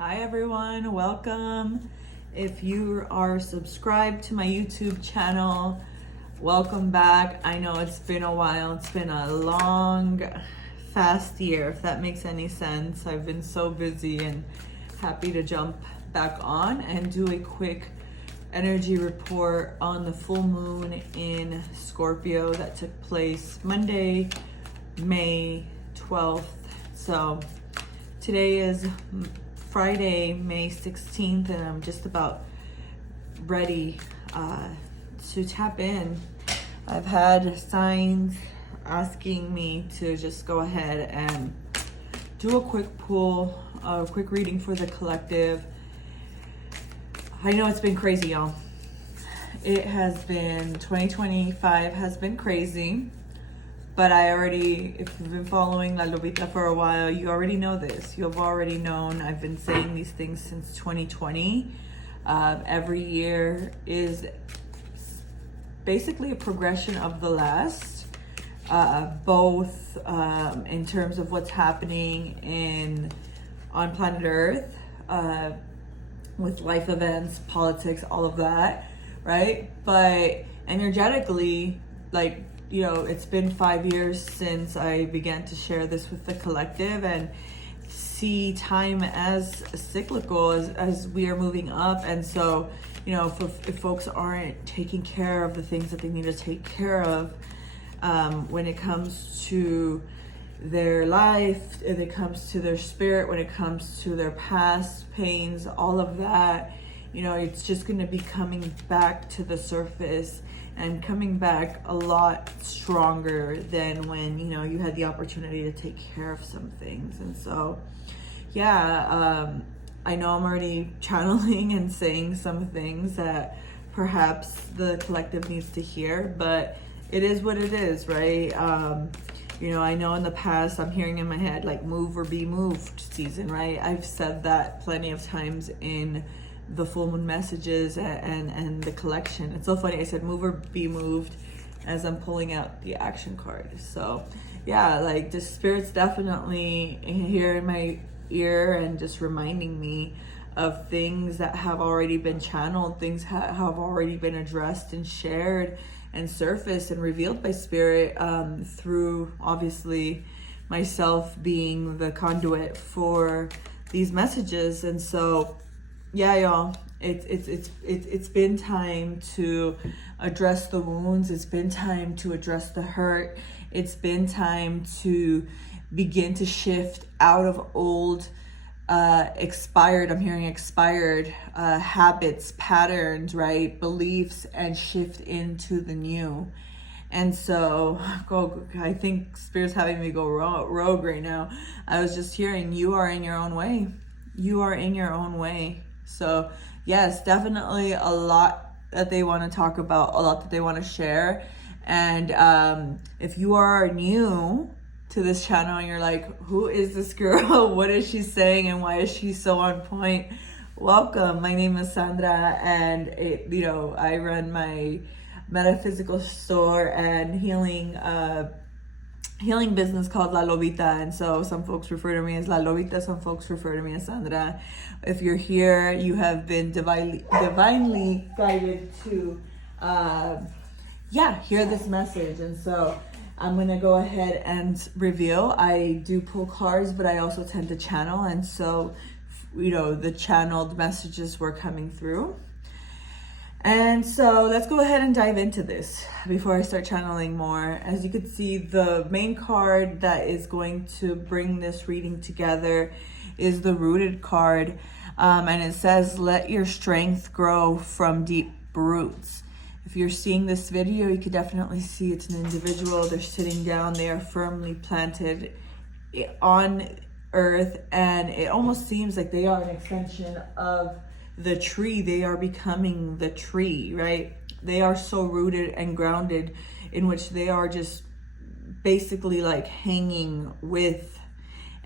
Hi everyone, welcome. If you are subscribed to my YouTube channel, welcome back. I know it's been a while. It's been a long, fast year, if that makes any sense. I've been so busy and happy to jump back on and do a quick energy report on the full moon in Scorpio that took place Monday, May 12th. So today is Friday, May 16th, and I'm just about ready to tap in. I've had signs asking me to just go ahead and do a quick pull, a quick reading for the collective. I know it's been crazy, y'all. It has been, 2025 has been crazy. But if you've been following La Lobita for a while, you already know this. You've already known I've been saying these things since 2020. Every year is basically a progression of the last, both in terms of what's happening on planet Earth, with life events, politics, all of that, right? But energetically, it's been 5 years since I began to share this with the collective and see time as cyclical as we are moving up. And so, if folks aren't taking care of the things that they need to take care of, when it comes to their life, when it comes to their spirit, when it comes to their past pains, all of that, it's just going to be coming back to the surface and coming back a lot stronger than when, you had the opportunity to take care of some things. And so, I know I'm already channeling and saying some things that perhaps the collective needs to hear, but it is what it is, right? I know in the past I'm hearing in my head, move or be moved season, right? I've said that plenty of times in the full moon messages and the collection. It's so funny, I said move or be moved as I'm pulling out the action card. So the spirit's definitely here in my ear and just reminding me of things that have already been channeled, things have already been addressed and shared and surfaced and revealed by spirit, through obviously myself being the conduit for these messages. And so y'all, it's been time to address the wounds. It's been time to address the hurt. It's been time to begin to shift out of old, expired habits, patterns, right? Beliefs, and shift into the new. And so, I think Spirit's having me go rogue right now. I was just hearing, you are in your own way. You are in your own way. So yes, definitely a lot that they want to talk about, a lot that they want to share. And if you are new to this channel and you're like, who is this girl? What is she saying? And why is she so on point? Welcome. My name is Sandra, and I run my metaphysical store and healing business called La Lobita. And so some folks refer to me as La Lobita, some folks refer to me as Sandra. If you're here, you have been divinely guided to hear this message. And so I'm gonna go ahead and reveal. I do pull cards, but I also tend to channel, and so the channeled messages were coming through. And so let's go ahead and dive into this before I start channeling more. As you can see, the main card that is going to bring this reading together is the Rooted card. And it says, let your strength grow from deep roots. If you're seeing this video, you could definitely see it's an individual. They're sitting down. They are firmly planted on earth. And it almost seems like they are an extension of the tree. They are becoming the tree, right? They are so rooted and grounded, in which they are just basically hanging with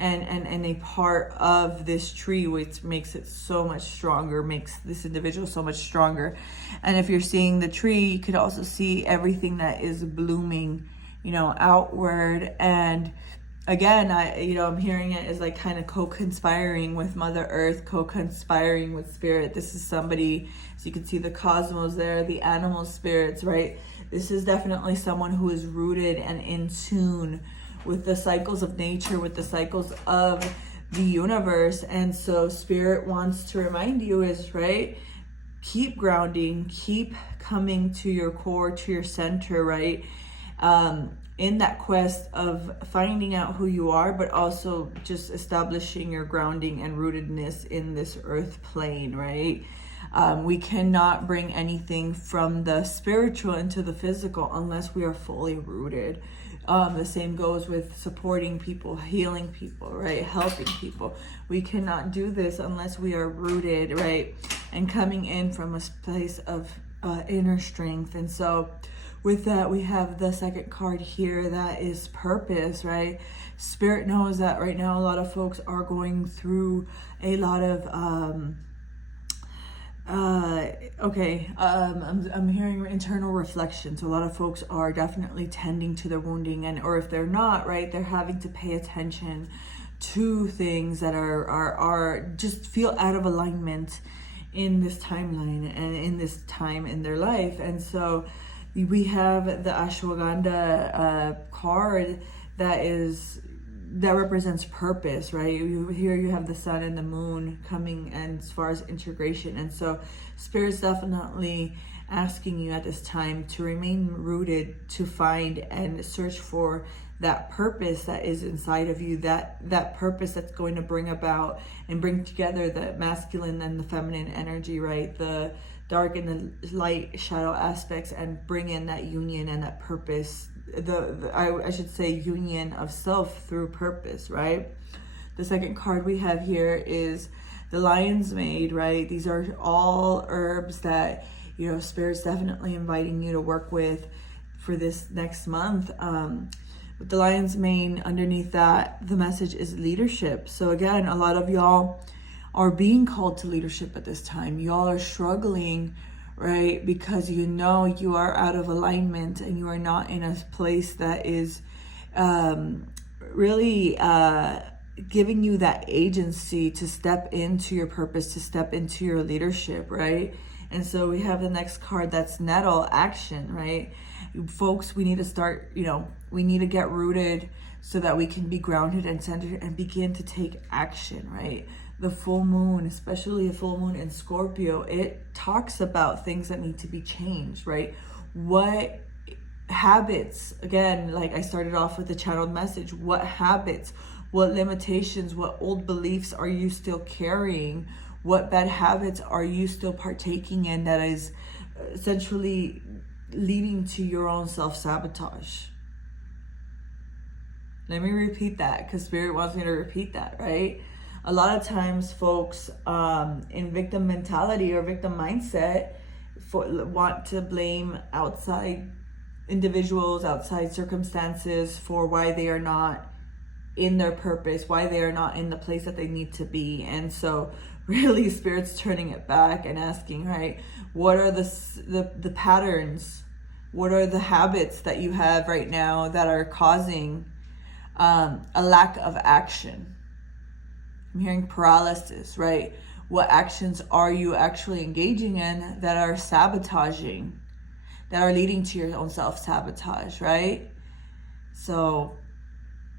and a part of this tree, which makes it so much stronger, makes this individual so much stronger. And if you're seeing the tree, you could also see everything that is blooming, outward. And again, I'm hearing it as like kind of co-conspiring with Mother Earth, co-conspiring with Spirit. This is somebody, so you can see the cosmos there, the animal spirits, right? This is definitely someone who is rooted and in tune with the cycles of nature, with the cycles of the universe. And so Spirit wants to remind you is, right, keep grounding, keep coming to your core, to your center, right? In that quest of finding out who you are, but also just establishing your grounding and rootedness in this earth plane, right? We cannot bring anything from the spiritual into the physical unless we are fully rooted. The same goes with supporting people, healing people, right? Helping people. We cannot do this unless we are rooted, right? And coming in from a place of inner strength. And so with that, we have the second card here that is purpose, right? Spirit knows that right now a lot of folks are going through a lot of I'm hearing internal reflection. So a lot of folks are definitely tending to their wounding, and or if they're not, right, they're having to pay attention to things that are just feel out of alignment in this timeline and in this time in their life. And so we have the ashwagandha card that represents purpose, right? Here you have the sun and the moon coming, and as far as integration. And so Spirit's definitely asking you at this time to remain rooted, to find and search for that purpose that is inside of you, that purpose that's going to bring about and bring together the masculine and the feminine energy, right? The dark and the light shadow aspects, and bring in that union and that purpose, I should say union of self through purpose, right? The second card we have here is the Lion's Mane, right? These are all herbs that, Spirit's definitely inviting you to work with for this next month. With the Lion's Mane, underneath that, the message is leadership. So again, a lot of y'all are being called to leadership at this time. Y'all are struggling, right? Because you are out of alignment and you are not in a place that is really giving you that agency to step into your purpose, to step into your leadership, right? And so we have the next card that's nettle, action, right? Folks, we need to start, we need to get rooted so that we can be grounded and centered and begin to take action, right? The full moon, especially a full moon in Scorpio, it talks about things that need to be changed, right? What habits, again, like I started off with the channeled message, what habits, what limitations, what old beliefs are you still carrying? What bad habits are you still partaking in that is essentially leading to your own self-sabotage? Let me repeat that, because Spirit wants me to repeat that, right? A lot of times folks in victim mentality or victim mindset want to blame outside individuals, outside circumstances for why they are not in their purpose, why they are not in the place that they need to be. And so really Spirit's turning it back and asking, right, what are the patterns, what are the habits that you have right now that are causing a lack of action? I'm hearing paralysis, right? What actions are you actually engaging in that are sabotaging, that are leading to your own self-sabotage, right? So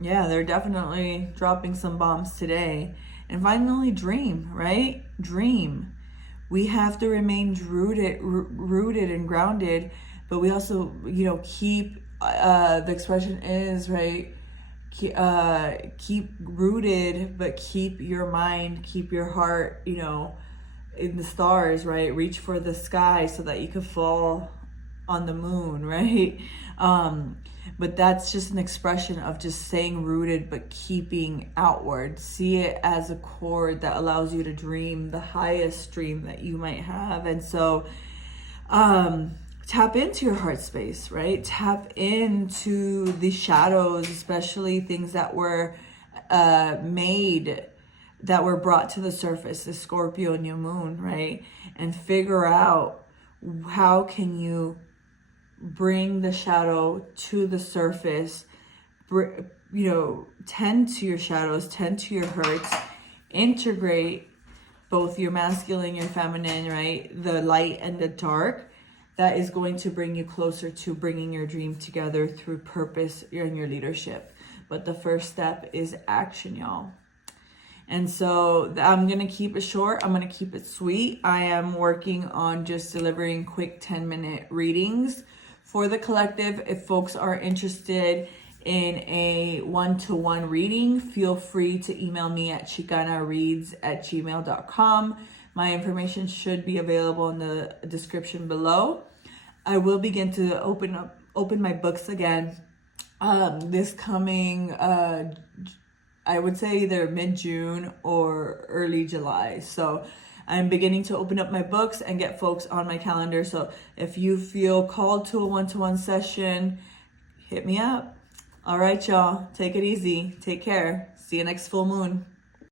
yeah, they're definitely dropping some bombs today. And finally, dream, right? Dream. We have to remain rooted and grounded, but we also, keep, the expression is, right? Keep rooted, but keep your mind, keep your heart, in the stars, right? Reach for the sky so that you could fall on the moon, right? But that's just an expression of just staying rooted, but keeping outward. See it as a cord that allows you to dream the highest dream that you might have. And so, tap into your heart space, right? Tap into the shadows, especially things that were that were brought to the surface, the Scorpio new moon, right? And figure out how can you bring the shadow to the surface, tend to your shadows, tend to your hurts, integrate both your masculine and feminine, right? The light and the dark. That is going to bring you closer to bringing your dream together through purpose and your leadership. But the first step is action, y'all. And so I'm going to keep it short. I'm going to keep it sweet. I am working on just delivering quick 10-minute readings for the collective. If folks are interested in a one-to-one reading, feel free to email me at chicanareads@gmail.com. My information should be available in the description below. I will begin to open my books again this coming I would say either mid-June or early July. So I'm beginning to open up my books and get folks on my calendar. So if you feel called to a one-to-one session, hit me up. All right, y'all. Take it easy. Take care. See you next full moon.